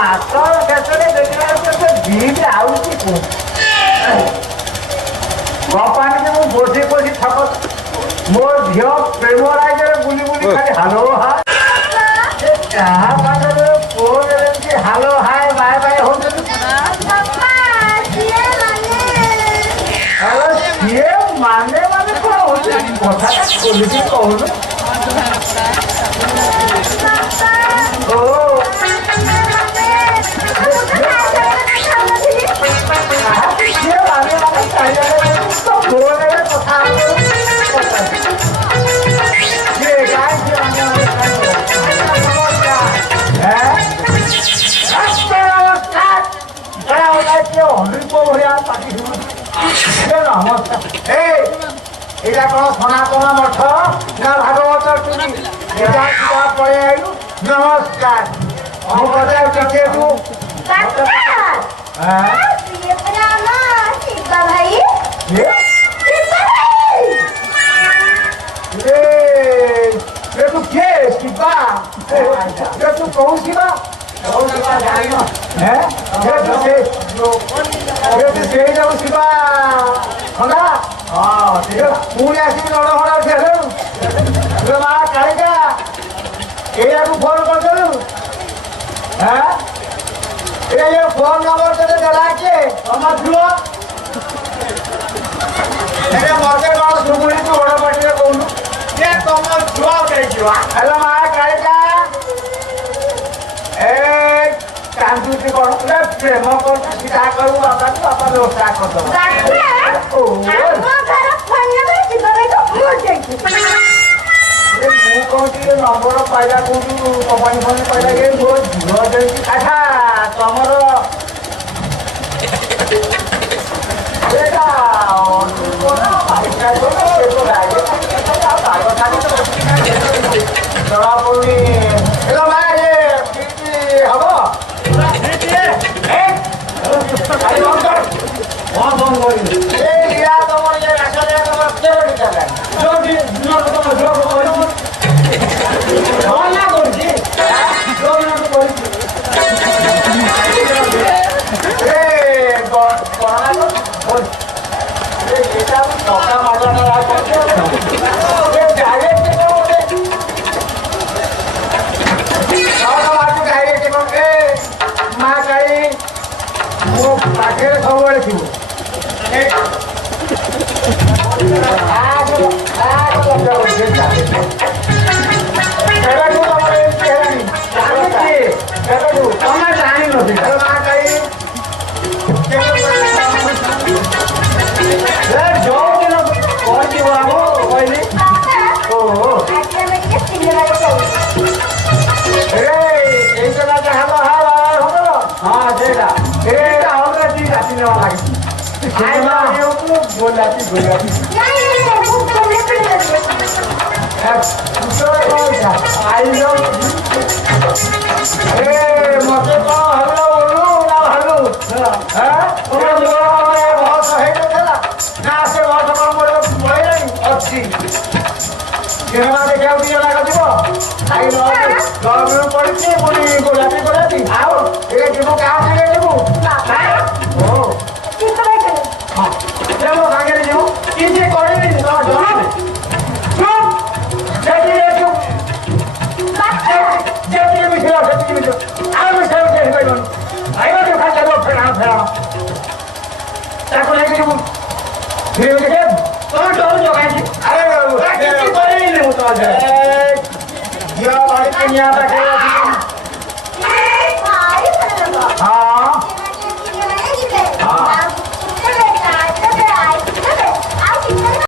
ମାସ ଶେଷରେ ଦେଖିଲା ବିଲ୍ ଆଉଛି କମ୍ପାନୀରେ ମୁଁ ବସି ବସି ଥକ ମୋ ଝିଅ ପ୍ରେମ ରାଜ୍ୟରେ ବୁଲି ବୁଲି ଖାଲି ହାଲୋ ହାଏ ଚାହା ପାଖରେ ଫୋନରେ ଏମିତି ହାଲୋ ହାଏ ବାଏ ବାଏ ହଉଛନ୍ତି। ସିଏ ମାନେ ମାନେ କଣ ହଉଛି କଥାଟା ଖୋଲିକି କହୁନୁ। এটা কোন সনাতন মঠ না ভাগবত পড়ে আইলু নমস্কার तू किए शिवा तू कहू शिवा शिवा खंडा पुणी आसिक रणहड़ा खेलु माँ कालिका या फोन करदेलु ये फोन नंबर तेरे देला किए तुम छुआ मते कौन सुगुणी तू बड़ पार्टी कहूँ ये तुम छुआ हेलो माँ कालिका कांदुची कौन प्रेम कर सीधा करू बापा व्यवस्था करदे नंबर पाइला कौन कंपानी फनी पाइला के झील अच्छा तुमर जरा पड़ी हम पाखे सब थी जानी जो दिन पहुंची कहली हाँ गोलाती मत हलो बोलू ना हलो बस ना से अच्छी देखा दिए लगे पड़ी पुणी गोलाती गोलाती आओ ये जीव क्या जीवु सागे जीव किसी कर झील बाड़ी